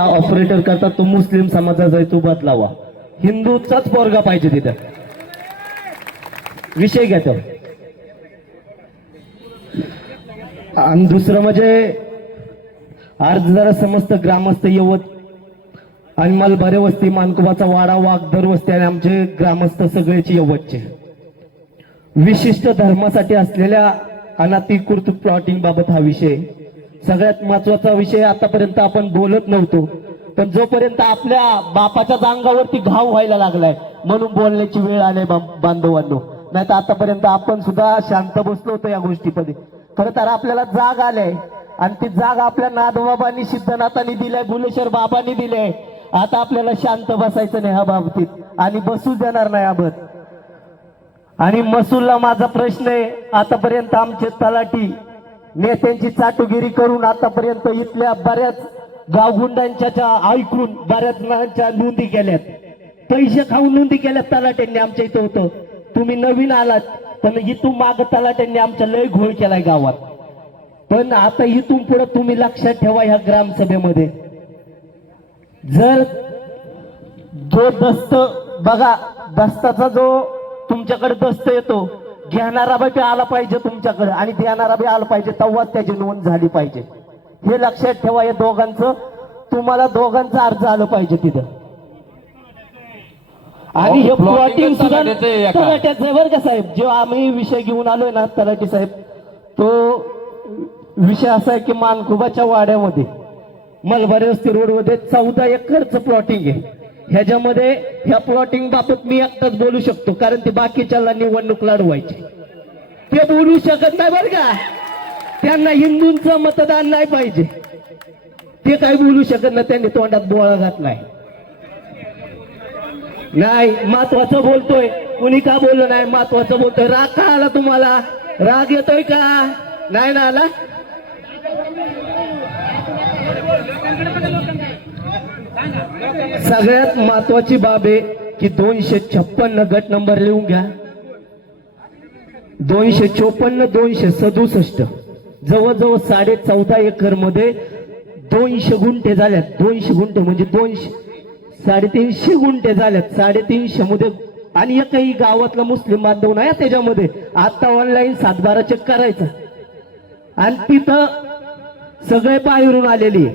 Operator करता तो मुस्लिम समाजाचा आहे तो बदलावा हिंदूचाच पोरगा पाहिजे तिथं. विषय घ्या तो. आणि दुसरं म्हणजे अर्ज जरा समस्त ग्रामस्थ यवत आणि मलबारे वस्ती मानकुबाचा वाडा वाघदर वस्ती आणि आमचे ग्रामस्थ सगळेचे यवतचे. विशिष्ट धर्मासाठी असलेल्या अनातिकृत प्लॉटिंग बाबत हा विषय. सगळ्यात महत्त्वाचा विषय आतापर्यंत आपण बोलत नव्हतो. पण जोपर्यंत आपल्या बापाच्या जांगावरती घाव व्हायला लागलाय म्हणून बोलण्याची वेळ आली बा- बांधवांनो. नाही तर आतापर्यंत आपण सुद्धा शांत बसलो होतो या गोष्टीमध्ये. खरं तर आपल्याला जाग आलाय. आणि ती जाग आपल्या नाथबाबांनी सिद्धनाथांनी दिलाय भुलेश्वर बाबांनी दिले आता आपल्याला शांत बसायचं नाही ह्या बाबतीत. आणि बसू देणार नाही याबत आणि मसूलला माझा प्रश्न आहे आतापर्यंत आमचे तलाठी नेत्यांची चाटुगिरी करून आतापर्यंत इथल्या बऱ्याच गावगुंडांच्या ऐकून बऱ्याच जणांच्या नोंदी केल्यात. पैसे खाऊन नोंदी केल्यात तलाट्यांनी आमच्या इथं होतं. तुम्ही नवीन आलात पण इथून माग तलाट्यांनी आमच्या लय घोळ केलाय गावात. पण आता इथून पुढे तुम्ही लक्षात ठेवा ह्या ग्रामसभेमध्ये. जर जो दस्त बघा दस्ताचा जो तुमच्याकडे दस्त येतो घेणारा बी आला पाहिजे तुमच्याकडे आणि देणारा बी आला पाहिजे तेव्हाच त्याची नोंद झाली पाहिजे. हे लक्षात ठेवा या दोघांचं. तुम्हाला दोघांचं अर्ज आलं पाहिजे तिथं. आणि हे प्लॉटिंग सुद्धा तलाट्याचं बरं का साहेब. जेव्हा आम्ही विषय घेऊन आलोय ना तलाठी साहेब तो विषय असा आहे की मानकुबाच्या वाड्यामध्ये मलबारी वस्ती रोडमध्ये चौदा एकरचं प्लॉटिंग आहे. ह्याच्यामध्ये ह्या प्लॉटिंग बाबत मी एकटाच बोलू शकतो कारण ते बाकीच्याला निवडणूक लढवायची. ते बोलू शकत नाही बरं का. त्यांना हिंदूंचं मतदान नाही पाहिजे. ते काही बोलू शकत नाही त्यांनी तोंडात बोळा घातलाय. नाही महत्वाचं बोलतोय. कुणी का बोललं नाही महत्वाचं बोलतोय. राग का आला तुम्हाला? राग येतोय का? नाही ना आला? सगळ्यात महत्वाची बाब आहे की दोनशे छप्पन्न गट नंबर लिहून घ्या. दोनशे चोपन्न दोनशे सदुसष्ट. जवळजवळ साडे चौदा एकरमध्ये दोनशे गुंठे झाल्यात. दोनशे गुंठे म्हणजे दोनशे साडेतीनशे गुंठे झाल्यात. साडेतीनशे मध्ये आणि एकही गावातला मुस्लिम बांधव नाही त्याच्यामध्ये. आता ऑनलाईन सातबारा चेक करायचा. आणि तिथं सगळे बाहेरून आलेली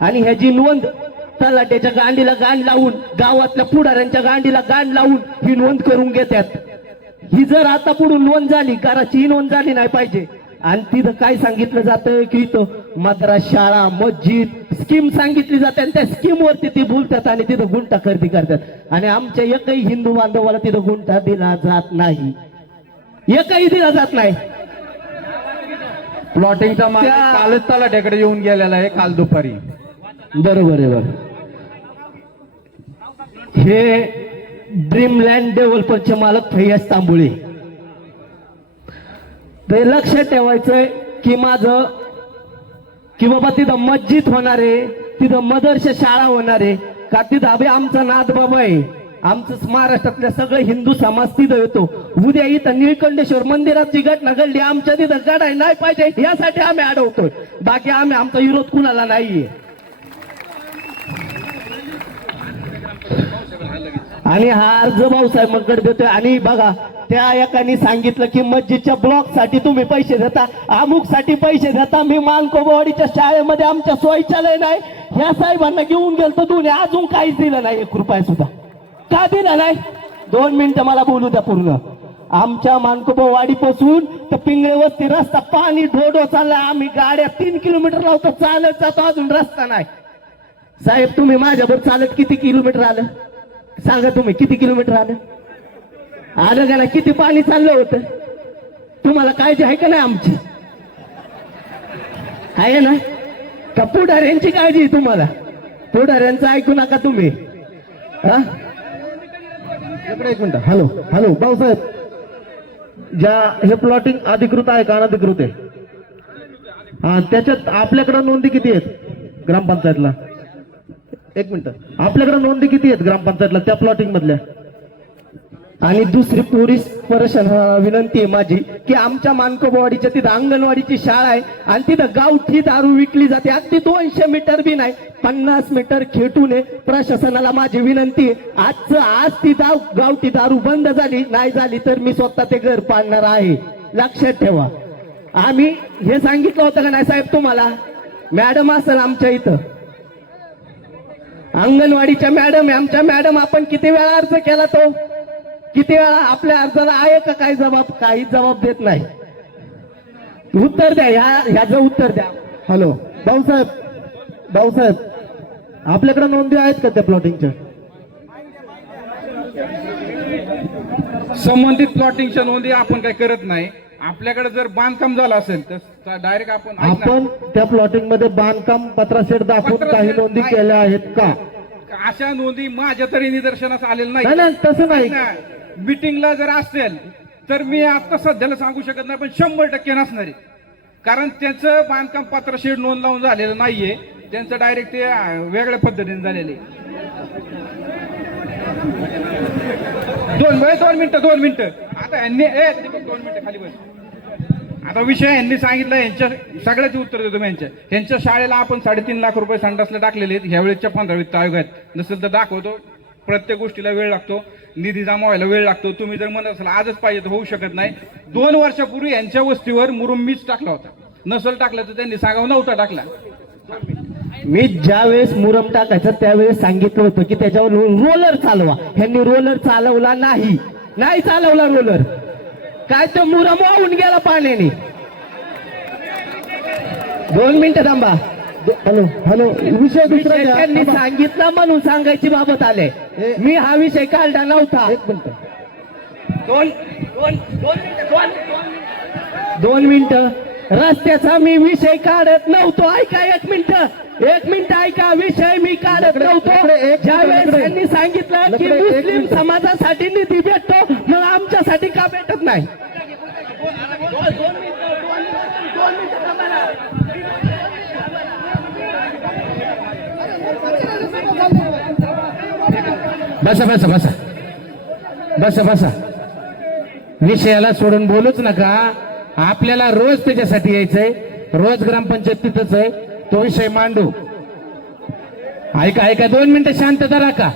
आणि ह्याची नोंद तलाट्याच्या गांडीला गांड लावून गावातल्या पुढाऱ्यांच्या गांडीला गांड लावून ही नोंद करून घेतात. ही जर आता पुढून नोंद झाली घराची ही नोंद झाली नाही पाहिजे. आणि तिथं काय सांगितलं जातं की इथं मद्रास शाळा मस्जिद स्कीम सांगितली जाते आणि त्या स्कीम वरती ती बोलतात आणि तिथं गुंठा खरेदी करतात. आणि आमच्या एकही हिंदू बांधवाला तिथं गुंठा दिला जात नाही. एकही दिला जात नाही. प्लॉटिंगचा माल त्या- कालच तलाट्याकडे येऊन गेलेला आहे काल दुपारी. बरोबर आहे बरं हे ड्रीमलँड डेव्हलपरचे मालक फैयाज तांबुळे. ते लक्षात ठेवायचंय की माझं की बाबा तिथं मस्जिद होणार आहे तिथं मदरशा शाळा होणार आहे. का तिथं अभे आमचा नाथ बाबा आहे. आमचं महाराष्ट्रातल्या सगळे हिंदू समाज तिथं येतो. उद्या इथं निळकंडेश्वर मंदिराची घटना घडली आमच्या तिथं गडाय नाही पाहिजे यासाठी आम्ही अडवतोय. बाकी आम्ही आमचा विरोध कुणाला नाहीये. आणि हा अर्ज भाऊसाहेब मगड देतोय. आणि बघा त्या एकाने सांगितलं की मस्जिदच्या ब्लॉकसाठी तुम्ही पैसे देता अमुकसाठी पैसे देता. मी मानकोबवाडीच्या शाळेमध्ये आमच्या शौचालय नाही. ह्या साहेबांना घेऊन गेलतो तुम्ही अजून काहीच दिलं नाही. एक रुपया सुद्धा. का दिलं नाही? दोन मिनिटं मला बोलू द्या पूर्ण. आमच्या मानकोबवाडीपासून तर पिंगळे वस्ती रस्ता पाणी ढोढो चालला आम्ही गाड्या तीन किलोमीटर लावतो. चालत जातो. अजून रस्ता नाही. साहेब तुम्ही माझ्याबरोबर चालत किती किलोमीटर आलं? सांगा तुम्ही किती किलोमीटर आलं? आलं का किती पाणी चाललं होतं? तुम्हाला काळजी आहे का नाही आमची? आहे ना? का पुढाऱ्यांची काळजी आहे तुम्हाला? पुढाऱ्यांचं ऐकू नका तुम्ही. हा? एक मिनिट हॅलो हॅलो भाऊसाहेब. ज्या हे प्लॉटिंग अधिकृत आहे का अनधिकृत आहे? हा त्याच्यात आपल्याकडे नोंदी किती आहेत? ग्रामपंचायतला. एक मिनिट. आपल्याकडे नोंदी किती आहेत ग्रामपंचायतला त्या प्लॉटिंग मधल्या? आणि दुसरी पोलीस प्रशासनाला विनंती आहे माझी की आमच्या मानकोबावाडीच्या तिथं अंगणवाडीची शाळा आहे आणि तिथं गावठी दारू विकली जाते अगदी दोनशे मीटर बी नाही. पन्नास मीटर खेटून आहे. प्रशासनाला माझी विनंती आहे. आजचं आज ती दाव गावठी दारू बंद झाली नाही झाली तर मी स्वतः ते घर पाडणार आहे. लक्षात ठेवा. आम्ही हे सांगितलं होतं का नाही साहेब तुम्हाला? मॅडम असेल आमच्या इथं. अंगणवाडीच्या मॅडम आमच्या मॅडम आपण किती वेळा अर्ज केला तो? किती वेळा आपल्या अर्जाला आहे का काही जबाब? काही जबाब देत नाही. उत्तर द्या ह्या ह्याचं उत्तर द्या. हॅलो भाऊसाहेब भाऊसाहेब आपल्याकडे नोंदी आहेत का त्या प्लॉटिंगच्या संबंधित प्लॉटिंगच्या नोंदी आपण काही करत नाही. आपल्याकडे जर बांधकाम झालं असेल तर डायरेक्ट आपण. आपण त्या प्लॉटिंगमध्ये बांधकाम पत्राशेड दाखवून पत्राशेड काही नोंदी. केल्या आहेत का? अशा नोंदी माझ्या तरी निदर्शनास आलेल्या नाही तसं नाही. मिटिंगला जर असेल तर मी आता सध्याला सांगू शकत नाही पण शंभर टक्के नसणार. आहे कारण त्यांचं बांधकाम पत्र शेड नोंद लावून झालेलं नाहीये. त्यांचं डायरेक्ट ते वेगळ्या पद्धतीने झालेले दोन वेळ दोन मिनिटं दोन मिनिटं. आता दोन मिनिटं खाली बस. आता विषय यांनी सांगितलं यांच्या सगळ्याचे उत्तर देतो मी यांच्या यांच्या शाळेला आपण साडेतीन लाख रुपये संडासला टाकलेले आहेत. ह्या वेळेच्या पंधरा वित्त आयोगात आहेत. नसेल तर दाखवतो. प्रत्येक गोष्टीला वेळ लागतो. निधी जमा व्हायला वेळ लागतो. तुम्ही जर म्हणत असाल आजच पाहिजे तर होऊ शकत नाही. दोन वर्षापूर्वी यांच्या वस्तीवर मुरुंबीच टाकला होता. नसल टाकला तर त्यांनी सांगावं नव्हता टाकला. मी ज्या वेळेस मुरम टाकायचं त्यावेळेस सांगितलं होतं की त्याच्यावर रोलर चालवा. ह्यांनी रोलर चालवला नाही. नाही चालवला रोलर. काय तो मुरम वाहून गेला पाण्याने. दोन मिनिटं थांबा. हॅलो हॅलो विषय दुसरा विषय घ्या. त्यांनी थांबा. सांगितलं म्हणून सांगायची बाबत आले. ए- मी हा विषय काढला नव्हता. एक मिनिट. दोन दोन दोन मिनिटं, दोन. मिनिटं. रस्त्याचा मी विषय काढत नव्हतो. ऐका एक मिनिट. एक मिनिट ऐका. विषय मी काढत इकडे- नव्हतो. इकडे एक ज्यावेळेस इकडे- त्यांनी सांगितलं की इकडे एक मुस्लिम मिनिट. समाजासाठी निधी भेटतो साठी का भेटत नाही? बसा बसा बसा. बसा बसा. विषयाला सोडून बोलूच नका. आपल्याला रोज त्याच्यासाठी यायचंय. रोज ग्रामपंचायत तिथंच आहे. तो विषय मांडू. ऐका ऐका. दोन मिनिटं शांतता राखा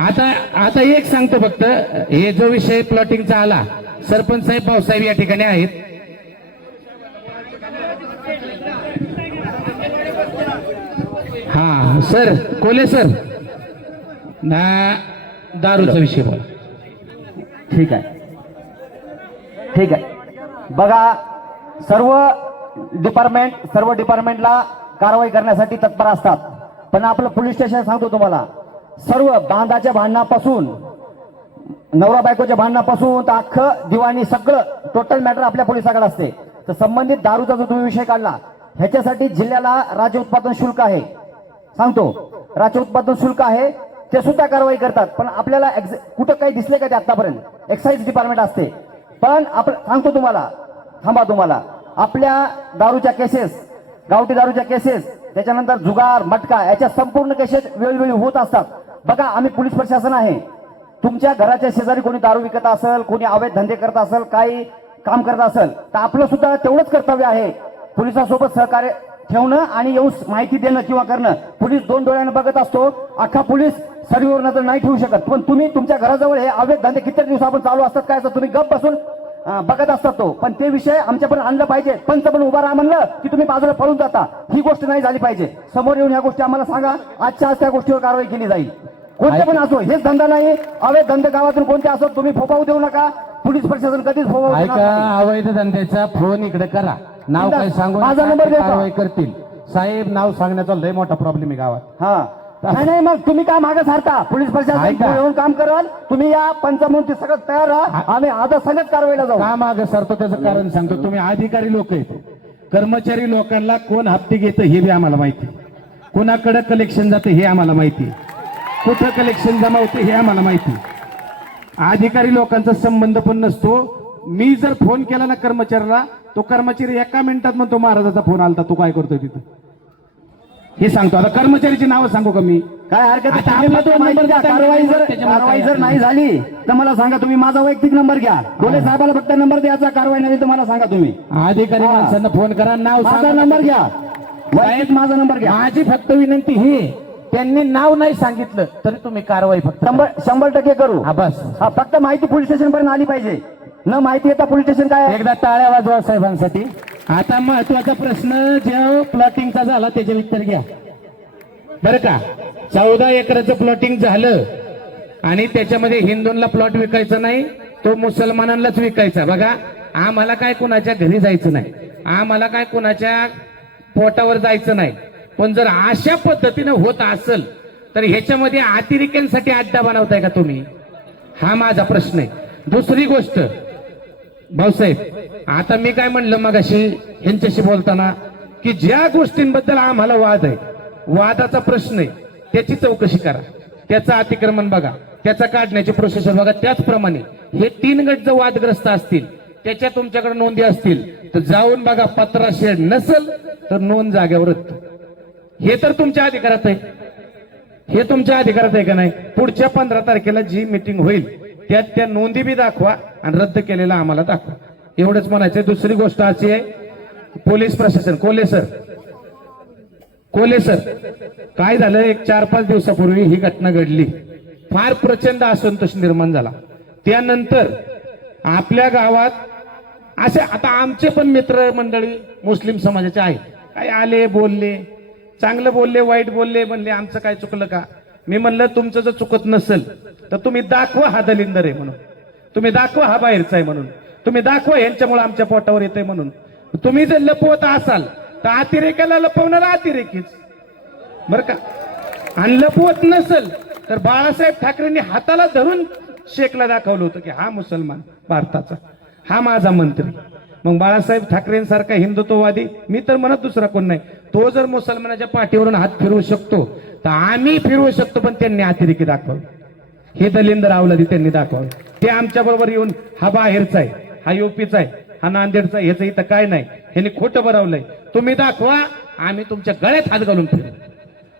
आता आता एक सांगतो फक्त हे जो विषय प्लॉटिंगचा आला सरपंच साहेब भाऊसाहेब या ठिकाणी आहेत. हा सर कोले सर. ना दारूचा विषय बोला. ठीक आहे. ठीक आहे. बघा सर्व डिपार्टमेंट सर्व डिपार्टमेंटला कारवाई करण्यासाठी तत्पर असतात. पण आपलं पोलीस स्टेशन सांगतो तुम्हाला सर्व बांधाच्या भांडणापासून नवरा बायकोच्या भांडणापासून तर अख्खं दिवाणी सगळं टोटल मॅटर आपल्या पोलिसाकडे असते. तर संबंधित दारूचा जो तुम्ही विषय काढला ह्याच्यासाठी जिल्ह्याला राज्य उत्पादन शुल्क आहे. सांगतो राज्य उत्पादन शुल्क आहे ते सुद्धा कारवाई करतात पण आपल्याला एक्झ कुठं काही दिसले का ते आतापर्यंत एक्साईज डिपार्टमेंट असते. पण आपण सांगतो तुम्हाला थांबा तुम्हाला. आपल्या दारूच्या केसेस गावठी दारूच्या केसेस त्याच्यानंतर जुगार मटका याच्या संपूर्ण केसेस वेळोवेळी होत असतात. बघा आम्ही पोलीस प्रशासन आहे. तुमच्या घराच्या शेजारी कोणी दारू विकत असेल कोणी अवैध धंदे करत असेल काही काम करत असेल तर आपलं सुद्धा तेवढंच कर्तव्य आहे. पोलिसांसोबत सहकार्य ठेवणं आणि येऊन माहिती देणं किंवा करणं. पोलीस दोन डोळ्यानं बघत असतो अख्खा पोलीस सर्वीवर नजर नाही ठेवू शकत. पण तुम्ही तुमच्या घराजवळ हे अवैध धंदे कित्येक आपण चालू असतात काय असं तुम्ही गप बसून बघत असतात तो. पण ते विषय आमच्यापर्यंत आणलं पाहिजे. पंच पण उभा राहा म्हणलं की तुम्ही बाजूला पळून जाता. ही गोष्ट नाही झाली पाहिजे. समोर येऊन ह्या गोष्टी आम्हाला सांगा. आजच्या आज त्या गोष्टीवर कारवाई केली जाईल. कोणते पण असो हेच धंदा नाही. अवैध धंदे गावातून कोणते असो तुम्ही फोपावू देऊ नका. पोलीस प्रशासन कधीच नाही. अवैध धंद्याचा फोन इकडे करा. नाव काय सांगून माझा नंबर. कारवाई करतील. साहेब नाव सांगण्याचा लय मोठा प्रॉब्लेम आहे गावात. हा. नाही नाही मग तुम्ही काय मागे सारता पोलीस प्रशासन ऐका. येऊन काम कराल तुम्ही या पंचमूर्ती सगळं तयार राहा. आम्ही आता सगळ्यात कारवाईला जाऊ. का माग सरतो त्याचं कारण सांगतो? तुम्ही अधिकारी लोक आहेत. कर्मचारी लोकांना कोण हप्ते घेतं हे बी आम्हाला माहिती कोणाकडे कलेक्शन जातं हे आम्हाला माहिती कुठं कलेक्शन जमा होतं हे आम्हाला माहिती अधिकारी लोकांचा संबंध पण नसतो. मी जर फोन केला ना कर्मचाऱ्याला तो कर्मचारी एका मिनिटात म्हणतो महाराजाचा फोन आलता तो काय करतोय तिथं? हे सांगतो. आता कर्मचारीची नावं सांगू का मी? काय हरकत. आता आपला नंबर कारवाई जर त्याच्यामुळे कारवाई जर नाही झाली तर मला सांगा तुम्ही माझा वैयक्तिक नंबर घ्या. डोले साहेबाला फक्त नंबर द्यायचा कारवाई नाही तर मला सांगा तुम्ही. अधिकारी हा. माणसांना फोन करा नाव माझा सांगा. नंबर घ्या. वैयक्तिक माझा नंबर घ्या. माझी फक्त विनंती ही त्यांनी नाव नाही सांगितलं तरी तुम्ही कारवाई फक्त शंभर शंभर टक्के करू. हा बस. हा फक्त माहिती पोलीस स्टेशन पर्यंत आली पाहिजे. न माहिती येता पोलीस स्टेशन काय आहे? एकदा टाळ्या वाजवा साहेबांसाठी. आता महत्त्वाचा प्रश्न जो प्लॉटिंगचा झाला त्याचे उत्तर घ्या. बरं का? चौदा एकराचं प्लॉटिंग झालं आणि त्याच्यामध्ये हिंदूंना प्लॉट विकायचा नाही तो मुसलमानांनाच विकायचा. बघा आम्हाला काय कुणाच्या घरी जायचं नाही? आम्हाला काय कुणाच्या पोटावर जायचं नाही? पण जर अशा पद्धतीनं होत असेल तर ह्याच्यामध्ये अतिरेक्यांसाठी अड्डा बनवताय का तुम्ही? हा माझा प्रश्न आहे. दुसरी गोष्ट भाऊसाहेब आता मी काय म्हणलं मगाशी यांच्याशी बोलताना की ज्या गोष्टींबद्दल आम्हाला वाद आहे वादाचा प्रश्न आहे त्याची चौकशी करा. त्याचं अतिक्रमण बघा त्याचा काढण्याची प्रोसेशन बघा. त्याचप्रमाणे हे तीन गट जर वादग्रस्त असतील त्याच्या तुमच्याकडे नोंदी असतील तर जाऊन बघा पत्रा शेड नसेल तर नोंद जागेवर हे तर तुमच्या अधिकारात आहे. हे तुमच्या अधिकारात आहे का नाही? पुढच्या पंधरा तारखेला जी मिटिंग होईल त्यात त्या नोंदी बी दाखवा आणि रद्द केलेला आम्हाला दाखवा. एवढंच म्हणायचं दुसरी गोष्ट अशी आहे पोलीस प्रशासन कोले सर कोले सर काय झालं? एक चार पाच दिवसापूर्वी ही घटना घडली. फार प्रचंड असंतोष निर्माण झाला. त्यानंतर आपल्या गावात असे आता आमचे पण मित्र मंडळी मुस्लिम समाजाचे आहेत. काय आले बोलले चांगलं बोलले वाईट बोलले म्हणले आमचं काय चुकलं का? मी म्हणलं तुमचं जर चुकत नसेल तर तुम्ही दाखवा हा दलिंदर आहे म्हणून. तुम्ही दाखवा हा बाहेरचा आहे म्हणून. तुम्ही दाखवा यांच्यामुळे आमच्या पोटावर येते म्हणून. तुम्ही जर लपवत असाल तर अतिरेकाला लपवणार अतिरेकीच. बर का? आणि लपवत नसेल तर बाळासाहेब ठाकरेंनी हाताला धरून शेखला दाखवलं होतं की हा मुसलमान भारताचा. हा माझा मंत्री. मग बाळासाहेब ठाकरेंसारखा हिंदुत्ववादी मी तर म्हणत दुसरा कोण नाही. तो जर मुसलमानाच्या पाठीवरून हात फिरवू शकतो तर आम्ही फिरवू शकतो पण त्यांनी अतिरेकी दाखवलं हे दलिंद अवलादी त्यांनी दाखवलं ते आमच्या बरोबर येऊन हा बाहेरचा आहे हा युपीचा आहे हा नांदेडचा आहे ह्याचं इथं काय नाही. ह्यांनी खोटं बरवलंय. तुम्ही दाखवा आम्ही तुमच्या गळ्यात हात घालून फिरू.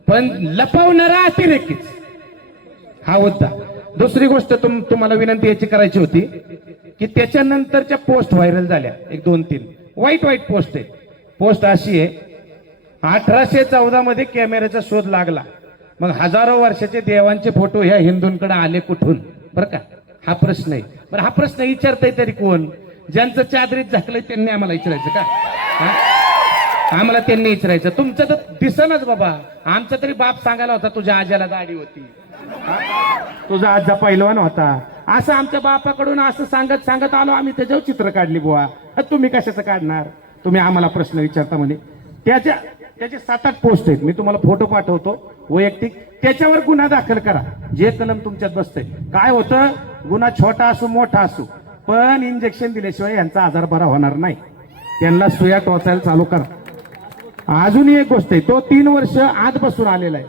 पण लपवणारा अतिरेकीच. हा होता दुसरी गोष्ट तुम तुम्हाला विनंती याची करायची होती. की त्याच्यानंतरच्या पोस्ट व्हायरल झाल्या. एक दोन तीन. वाईट वाईट पोस्ट आहे. पोस्ट अशी आहे अठराशे चौदा मध्ये कॅमेऱ्याचा शोध लागला. मग हजारो वर्षाचे देवांचे फोटो ह्या हिंदूंकडे आले कुठून? बरं का? हा प्रश्न आहे. बरं हा प्रश्न विचारताय तरी कोण? ज्यांचं चादरीत झाकलंय त्यांनी आम्हाला विचारायचं का? हा? आम्हाला त्यांनी विचारायचं. तुमचं तर दिसनच बाबा. आमचा तरी बाप सांगायला होता तुझ्या आज्याला दाढी होती. तुझा आजा पैलवान होता. असं आमच्या बापाकडून असं सांगत सांगत आलो आम्ही त्याच्यावर चित्र काढली बुवा. तुम्ही कशाचं काढणार? तुम्ही आम्हाला प्रश्न विचारता म्हणे. त्याच्या त्याचे सात आठ पोस्ट आहेत. मी तुम्हाला फोटो पाठवतो वैयक्तिक. त्याच्यावर गुन्हा दाखल करा. जे कलम तुमच्यात बसतंय. काय होतं? गुन्हा छोटा असो मोठा असो. पण इंजेक्शन दिल्याशिवाय यांचा आजार बरा होणार नाही. त्यांना सुया टोचायला चालू करा. अजूनही एक गोष्ट आहे. तो तीन वर्ष आत बसून आलेला आहे.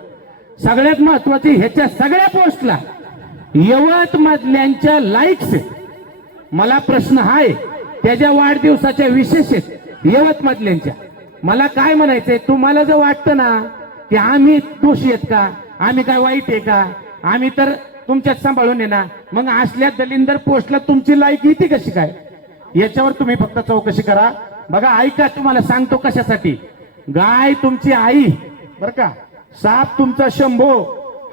सगळ्यात महत्वाची ह्याच्या सगळ्या पोस्टला यवतमधल्यांच्या लाईक्स मला प्रश्न हा आहे त्याच्या वाढदिवसाच्या विशेष आहेत यवतमधल्यांच्या मला काय म्हणायचंय तुम्हाला जर वाटतं ना की आम्ही दोषी आहेत का आम्ही काय वाईट आहे का आम्ही तर तुमच्यात सांभाळून येणार मग असल्या दलिंदर पोस्टला तुमची लाईक येते कशी काय? याच्यावर तुम्ही फक्त चौकशी करा. बघा ऐका तुम्हाला सांगतो कशासाठी. गाय तुमची आई बर का साप तुमचा शंभो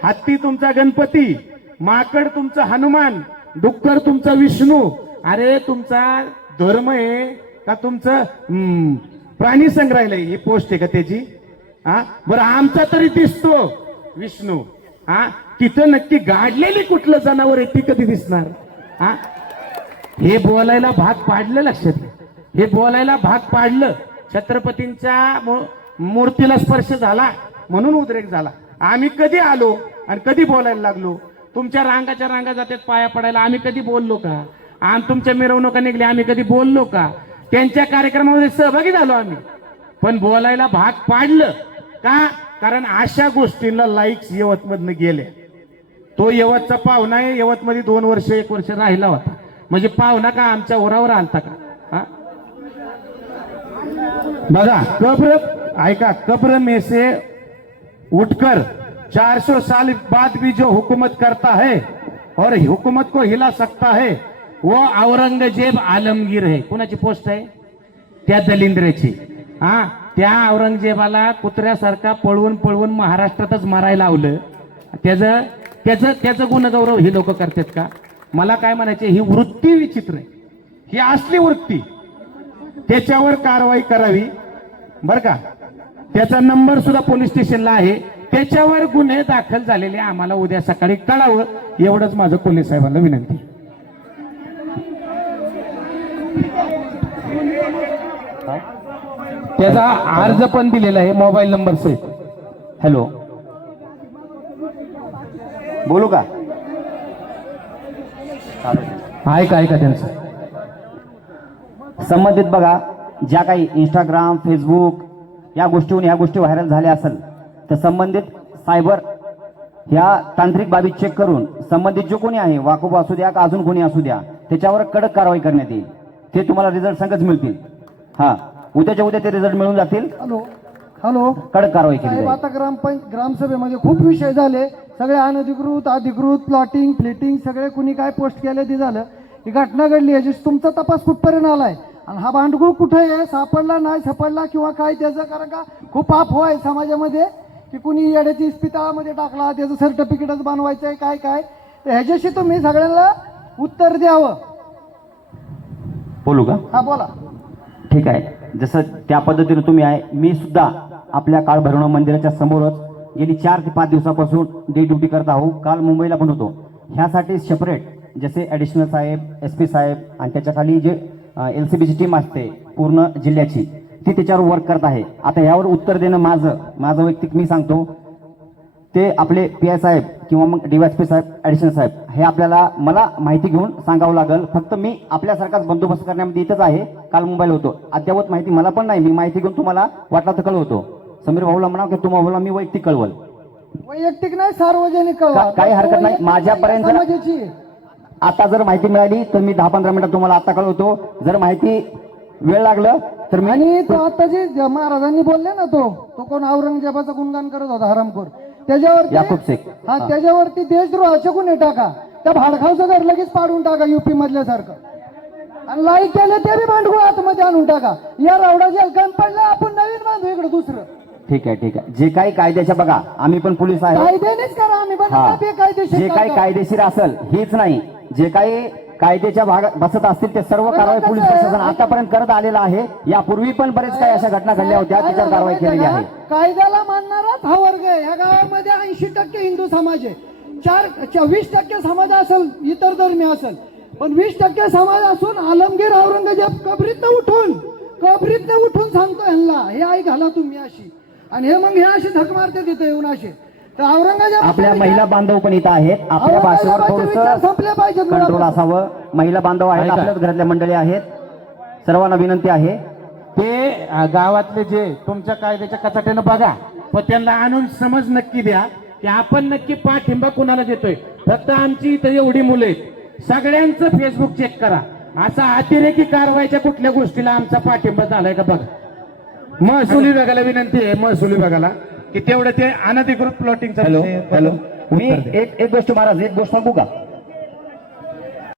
हत्ती तुमचा गणपती माकड तुमचा हनुमान डुक्कर तुमचा विष्णू. अरे तुमचा धर्म आहे का तुमचं प्राणी संग्रहालय ही पोस्ट आहे का त्याची? हा बरं आमचा तरी दिसतो विष्णू. हा तिथं नक्की गाडलेली कुठलं जनावर आहे ती कधी दिसणार? हा हे बोलायला भाग पाडलं लक्षात हे बोलायला भाग पाडलं छत्रपतींच्या मूर्तीला स्पर्श झाला म्हणून उद्रेक झाला. आम्ही कधी आलो आणि कधी बोलायला लागलो? तुमच्या रांगाच्या रांगा जातात पाया पडायला. आम्ही कधी बोललो का? आणि तुमच्या मिरवणुका निघल्या आम्ही कधी बोललो का? त्यांच्या कार्यक्रमामध्ये सहभागी झालो आम्ही. पण बोलायला भाग पाडलं का? कारण अशा गोष्टींना लाईक्स यवतमधनं गेले. तो यवतचा पाहुणा आहे यवतमध्ये दोन वर्ष एक वर्ष राहिला होता. म्हणजे पाहुणा का आमच्या ओरावर आलता का? हा? बघा कब्र ऐका कब्र मेसे उठकर 400 साल बाद भी जो हुकूमत करता है और हुकूमत को हिला सकता है वो औरंगजेब आलमगीर है। कुणाची पोस्ट आहे? त्या दलिंद्रेची. हा? त्या औरंगजेबाला कुत्र्यासारखा पळवून पळवून महाराष्ट्रातच मारायला लावलं. त्याचं त्याचं त्याचं गुणगौरव ही लोक करतात का? मला काय म्हणायचे ही वृत्ती विचित्र आहे. ही असली वृत्ती. त्याच्यावर कारवाई करावी. बर का? त्याचा नंबर सुद्धा पोलीस स्टेशनला आहे. त्याच्यावर गुन्हे दाखल झालेले आम्हाला उद्या सकाळी कळावं एवढंच माझं पोलीस साहेबांना विनंती. त्याचा अर्ज पण दिलेला आहे मोबाईल नंबर सहित हॅलो. बोलू का? ऐका ऐका त्यांचं. संबंधित बघा ज्या काही इंस्टाग्राम फेसबुक या गोष्टीहून या गोष्टी व्हायरल झाल्या असेल तर संबंधित सायबर ह्या तांत्रिक बाबी चेक करून संबंधित जो कोणी आहे वाकोब असू द्या का अजून कोणी असू द्या त्याच्यावर कडक कारवाई करण्यात येईल. ते तुम्हाला रिझल्ट संगच मिळतील. हा उद्याच्या उद्या ते रिझल्ट मिळून जातील. Hello hello. कडक कारवाई केली साहेब जाईल. आता ग्रामपंच ग्रामसभेमध्ये खूप विषय झाले. सगळे अनधिकृत अधिकृत प्लॉटिंग फ्लिटिंग सगळे कुणी काय पोस्ट केले ते झालं. ही घटना घडली याची तुमचा तपास कुठपर्यंत आलाय? आणि हा भांडगुळ कुठे आहे? सापडला नाही सापडला किंवा काय? त्याचं कारण का? खूप अफवा आहे समाजामध्ये की कुणी येड्याची इस्पितळामध्ये टाकला त्याचं सर्टिफिकेटच बनवायचं आहे काय काय? तर ह्याच्याशी तुम्ही सगळ्यांना उत्तर द्यावं. बोलू का? हा बोला. ठीक आहे. जसं त्या पद्धतीने तुम्ही आहे मी सुद्धा आपल्या काळ भैरवनाथ मंदिराच्या समोरच गेली चार ते पाच दिवसापासून डे ड्युटी करत आहो. काल मुंबईला पण होतो. ह्यासाठी सेपरेट जसे ॲडिशनल साहेब एस पी साहेब आणि त्याच्याखाली जे एल सी बीची टीम असते पूर्ण जिल्ह्याची. ती त्याच्यावर वर्क करत आहे. आता यावर उत्तर देणं माझं माझं वैयक्तिक मी सांगतो. ते आपले पी आय साहेब किंवा मग डीवायसपी साहेब ॲडिशनल साहेब हे आपल्याला मला माहिती घेऊन सांगावं लागेल. फक्त मी आपल्यासारखाच बंदोबस्त करण्यामध्ये इथंच आहे. काल मुंबईला होतो. अद्यावत माहिती मला पण नाही. मी माहिती घेऊन तुम्हाला वाटलं तर कळवतो. समीर भाऊला म्हणा की तुम्हा भाऊला मी वैयक्तिक कळवल. वैयक्तिक नाही सार्वजनिक काही हरकत नाही. माझ्यापर्यंत-. आता जर माहिती मिळाली तर मी दहा पंधरा मिनिटात तुम्हाला आता कळवतो. जर माहिती वेळ लागलं तर मी आणि तो आता जे महाराजांनी बोलले ना तो तो कोण औरंगजेबाचं गुणगान करत होता हरामखोर. त्याच्यावरती. हा त्याच्यावरती देशद्रोहाचे गुन्हे टाका. त्या भाडखावचं घर लगेच पाडून टाका युपी मधल्यासारखं. आणि लाईक केले ते बी भांडगुळ आतमध्ये आणून टाका. या रावडा जेलकान पडलं आपण नवीन बांधू इकडे दुसरं. ठीक आहे ठीक आहे. जे काही कायद्याच्या बघा आम्ही पण पोलीस आहे. कायद्यानेच करा आम्ही जे काही काय कायदेशीर असेल हेच नाही. जे काही कायद्याच्या भागात बसत असतील ते सर्व कारवाई पोलीस प्रशासन आतापर्यंत करत आलेलं आहे. यापूर्वी पण बरेच काही अशा घटना घडल्या होत्या. त्याच्यावर कारवाई केलेली आहे. कायद्याला मानणाराच हा वर्ग आहे. या गावामध्ये ऐंशी टक्के हिंदू समाज आहे. चार वीस टक्के समाज असेल इतर धर्मी असेल. पण वीस टक्के समाज असून आलमगीर औरंगजेब कबरीतनं उठून कबरीतनं उठून सांगतो ह्यांना हे आई घाला तुम्ही अशी. आणि हे मग हे अशी धक मारते तिथे येऊन औरंगजेब आपल्या महिला बांधव पण इथं आहेत. आपल्या भाषेवर थोडस कंट्रोल. असावं. महिला बांधव आहेत. आपल्याच घरातल्या मंडळी आहेत. सर्वांना विनंती आहे. ते गावातले जे तुमच्या कायद्याच्या कचाट्यानं बघा. पण त्यांना आणून समज नक्की द्या की आपण नक्की पाठिंबा कुणाला देतोय? फक्त आमची इथं एवढी मुलं आहेत. सगळ्यांचं फेसबुक चेक करा. असा अतिरेकी कारवाईच्या कुठल्या गोष्टीला आमचा पाठिंबा झालाय का बघा. महसूल विभागाला विनंती आहे महसूल विभागाला. की तेवढं ते अनधिकृत प्लॉटिंगचा हॅलो हॅलो मी एक एक गोष्ट महाराज एक गोष्ट सांगू का?